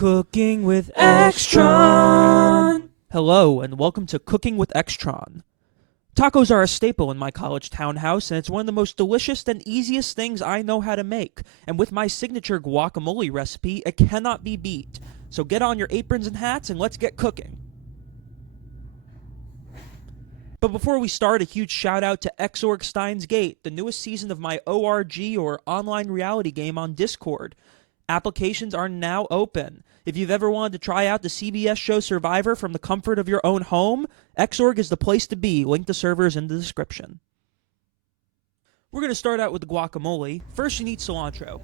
Cooking with XTRON! Hello, and welcome to Cooking with XTRON. Tacos are a staple in my college townhouse, and it's one of the most delicious and easiest things I know how to make. And with my signature guacamole recipe, it cannot be beat. So get on your aprons and hats, and let's get cooking. But before we start, a huge shout out to XORG Steins Gate, the newest season of my ORG or online reality game on Discord. Applications are now open. If you've ever wanted to try out the CBS show Survivor from the comfort of your own home, XORG is the place to be. Link to servers in the description. We're going to start out with the guacamole. First, you need cilantro.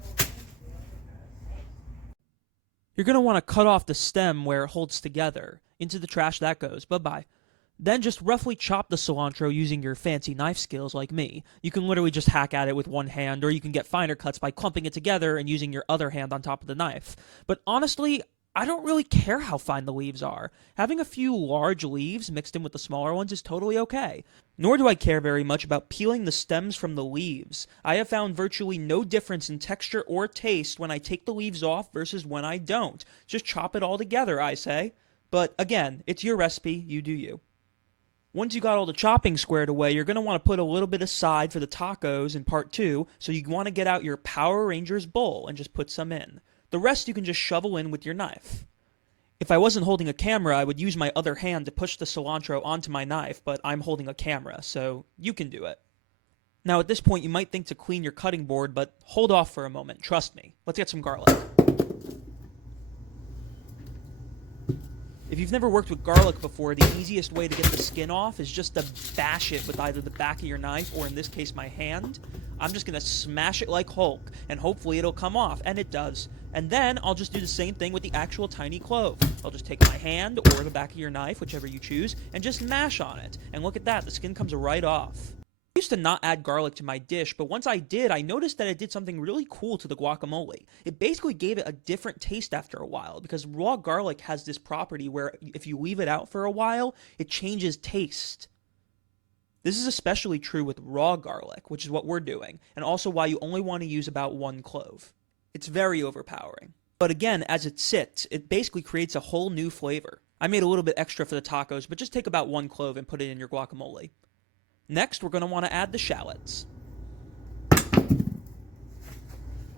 You're going to want to cut off the stem where it holds together. Into the trash that goes. Bye-bye. Then just roughly chop the cilantro using your fancy knife skills like me. You can literally just hack at it with one hand, or you can get finer cuts by clumping it together and using your other hand on top of the knife. But honestly, I don't really care how fine the leaves are. Having a few large leaves mixed in with the smaller ones is totally okay. Nor do I care very much about peeling the stems from the leaves. I have found virtually no difference in texture or taste when I take the leaves off versus when I don't. Just chop it all together, I say. But again, it's your recipe, you do you. Once you got all the chopping squared away, you're going to want to put a little bit aside for the tacos in part 2, so you want to get out your Power Rangers bowl and just put some in. The rest you can just shovel in with your knife. If I wasn't holding a camera, I would use my other hand to push the cilantro onto my knife, but I'm holding a camera, so you can do it. Now at this point you might think to clean your cutting board, but hold off for a moment, trust me. Let's get some garlic. If you've never worked with garlic before, the easiest way to get the skin off is just to bash it with either the back of your knife or in this case my hand. I'm just going to smash it like Hulk, and hopefully it'll come off, and it does. And then I'll just do the same thing with the actual tiny clove. I'll just take my hand or the back of your knife, whichever you choose, and just mash on it. And look at that, the skin comes right off. I used to not add garlic to my dish, but once I did, I noticed that it did something really cool to the guacamole. It basically gave it a different taste after a while, because raw garlic has this property where if you leave it out for a while, it changes taste. This is especially true with raw garlic, which is what we're doing, and also why you only want to use about 1 clove. It's very overpowering. But again, as it sits, it basically creates a whole new flavor. I made a little bit extra for the tacos, but just take about 1 clove and put it in your guacamole. Next, we're going to want to add the shallots.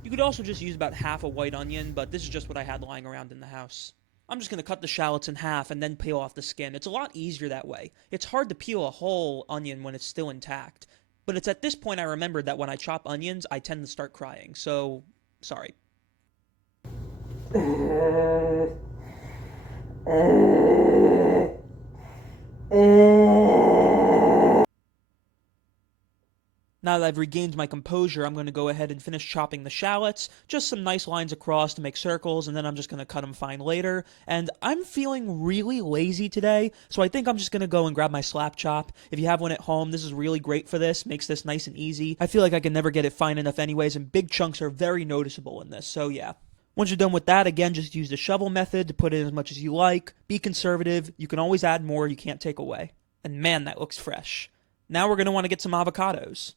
You could also just use about half a white onion, but this is just what I had lying around in the house. I'm just going to cut the shallots in half and then peel off the skin. It's a lot easier that way. It's hard to peel a whole onion when it's still intact. But it's at this point I remembered that when I chop onions, I tend to start crying. So, sorry. Now that I've regained my composure, I'm going to go ahead and finish chopping the shallots, just some nice lines across to make circles, and then I'm just going to cut them fine later. And I'm feeling really lazy today, so I think I'm just going to go and grab my slap chop. If you have one at home, this is really great for this, makes this nice and easy. I feel like I can never get it fine enough anyways, and big chunks are very noticeable in this, so yeah. Once you're done with that, again, just use the shovel method to put in as much as you like. Be conservative. You can always add more, you can't take away. And man, that looks fresh. Now we're going to want to get some avocados.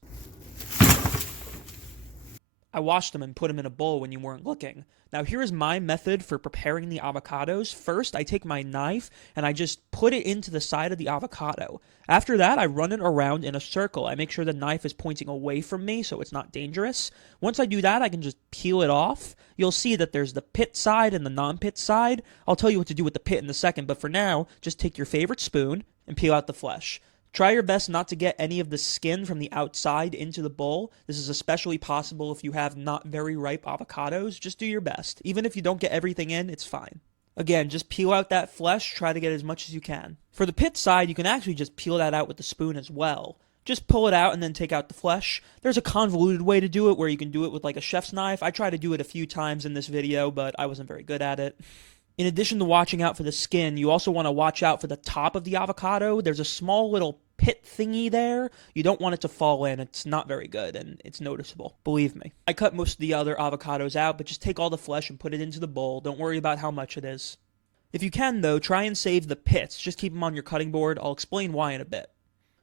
I washed them and put them in a bowl when you weren't looking. Now here is my method for preparing the avocados. First, I take my knife and I just put it into the side of the avocado. After that, I run it around in a circle. I make sure the knife is pointing away from me so it's not dangerous. Once I do that, I can just peel it off. You'll see that there's the pit side and the non-pit side. I'll tell you what to do with the pit in a second, but for now, just take your favorite spoon and peel out the flesh. Try your best not to get any of the skin from the outside into the bowl. This is especially possible if you have not very ripe avocados. Just do your best. Even if you don't get everything in, it's fine. Again, just peel out that flesh. Try to get as much as you can. For the pit side, you can actually just peel that out with the spoon as well. Just pull it out and then take out the flesh. There's a convoluted way to do it where you can do it with like a chef's knife. I tried to do it a few times in this video, but I wasn't very good at it. In addition to watching out for the skin, you also want to watch out for the top of the avocado. There's a small little pit thingy there. You don't want it to fall in. It's not very good, and it's noticeable. Believe me. I cut most of the other avocados out, but just take all the flesh and put it into the bowl. Don't worry about how much it is. If you can, though, try and save the pits. Just keep them on your cutting board. I'll explain why in a bit.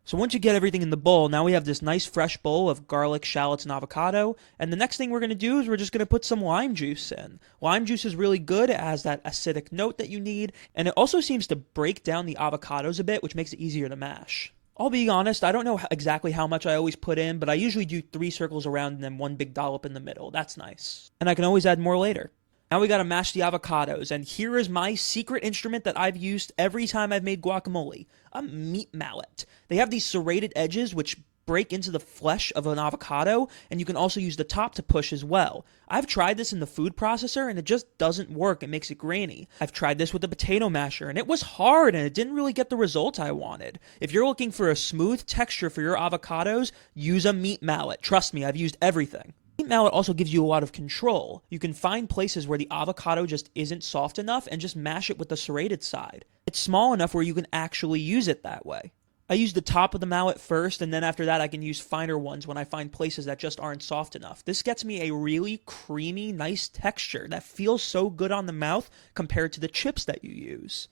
So once you get everything in the bowl, now we have this nice fresh bowl of garlic, shallots, and avocado. And the next thing we're going to do is we're just going to put some lime juice in. Lime juice is really good. It has that acidic note that you need. And it also seems to break down the avocados a bit, which makes it easier to mash. I'll be honest, I don't know exactly how much I always put in, but I usually do 3 circles around and then 1 big dollop in the middle. That's nice. And I can always add more later. Now we gotta mash the avocados, and here is my secret instrument that I've used every time I've made guacamole. A meat mallet. They have these serrated edges which break into the flesh of an avocado, and you can also use the top to push as well. I've tried this in the food processor and it just doesn't work. It makes it grainy. I've tried this with a potato masher and it was hard and it didn't really get the results I wanted. If you're looking for a smooth texture for your avocados, use a meat mallet. Trust me, I've used everything. Meat mallet also gives you a lot of control. You can find places where the avocado just isn't soft enough and just mash it with the serrated side. It's small enough where you can actually use it that way. I use the top of the mallet first, and then after that I can use finer ones when I find places that just aren't soft enough. This gets me a really creamy, nice texture that feels so good on the mouth compared to the chips that you use.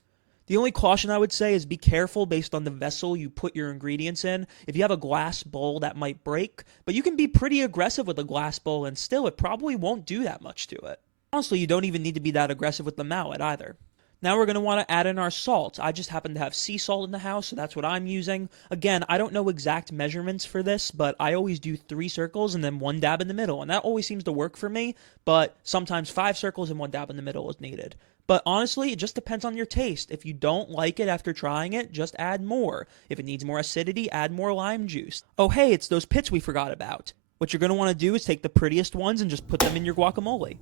The only caution I would say is be careful based on the vessel you put your ingredients in. If you have a glass bowl, that might break, but you can be pretty aggressive with a glass bowl and still it probably won't do that much to it. Honestly, you don't even need to be that aggressive with the mallet either. Now we're going to want to add in our salt. I just happen to have sea salt in the house, so that's what I'm using. Again, I don't know exact measurements for this, but I always do 3 circles and then 1 dab in the middle, and that always seems to work for me, but sometimes 5 circles and 1 dab in the middle is needed. But honestly, it just depends on your taste. If you don't like it after trying it, just add more. If it needs more acidity, add more lime juice. Oh hey, it's those pits we forgot about. What you're going to want to do is take the prettiest ones and just put them in your guacamole.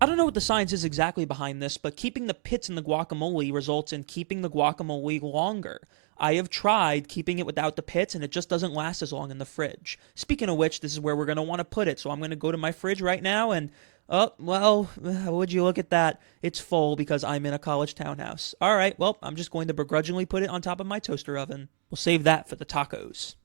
I don't know what the science is exactly behind this, but keeping the pits in the guacamole results in keeping the guacamole longer. I have tried keeping it without the pits, and it just doesn't last as long in the fridge. Speaking of which, this is where we're going to want to put it, so I'm going to go to my fridge right now, and, oh, well, would you look at that? It's full because I'm in a college townhouse. Alright, well, I'm just going to begrudgingly put it on top of my toaster oven. We'll save that for the tacos.